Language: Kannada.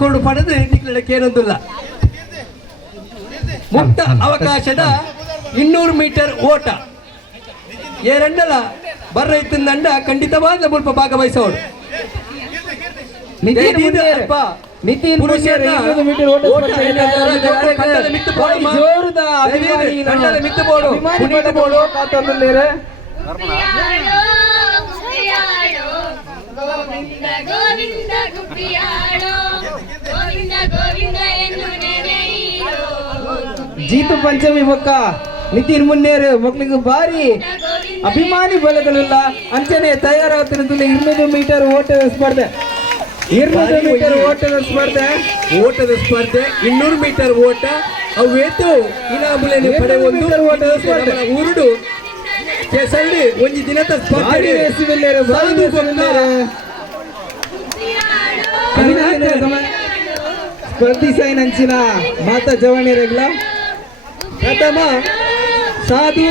ಕೊಂಡು ಪಡೆದು ಕೇಳೋದಿಲ್ಲ. ಮುಕ್ತ ಅವಕಾಶದ 200 ಮೀಟರ್ ಓಟ ಏರಂಡಲ ಬರ್ರ ಇತ್ತಂದಂಡ ಖಂಡಿತವಾದ ಮುಲ್ಪ ಭಾಗವಹಿಸೋರು. ಜೀತು ಪಂಚಮಿ ಬೊಕ್ಕ ನಿತಿನ್ ಮುನ್ನೇರು ಮಕ್ಕಳಿಗೆ ಭಾರಿ ಅಭಿಮಾನಿ ಬಲಗಲಿಲ್ಲ ಅಂಚನೆ ತಯಾರಾಗುತ್ತಿರುತ್ತದೆ. 200 ಮೀಟರ್ ಓಟದ ಸ್ಪರ್ಧೆ 200 ಮೀಟರ್ ಓಟದ ಸ್ಪರ್ಧೆ 200 ಮೀಟರ್ ಓಟ ಅವೇತು ಇನಾಮುಲೆಯನ್ನು ಪಡೆಯುವುದು ಓಟದ ಸ್ಪರ್ಧೆ ಊರುಡು ಕೆಸರಡಿ ಒಂದು ದಿನದ ಸ್ಪರ್ಧೆ ಸ್ಪರ್ಧಿಸಾಯಿ ನಂಚಿನ ಮಾತಾ ಜವಣಿರಗ್ಲ ಪ್ರಥಮ ಸಾಧು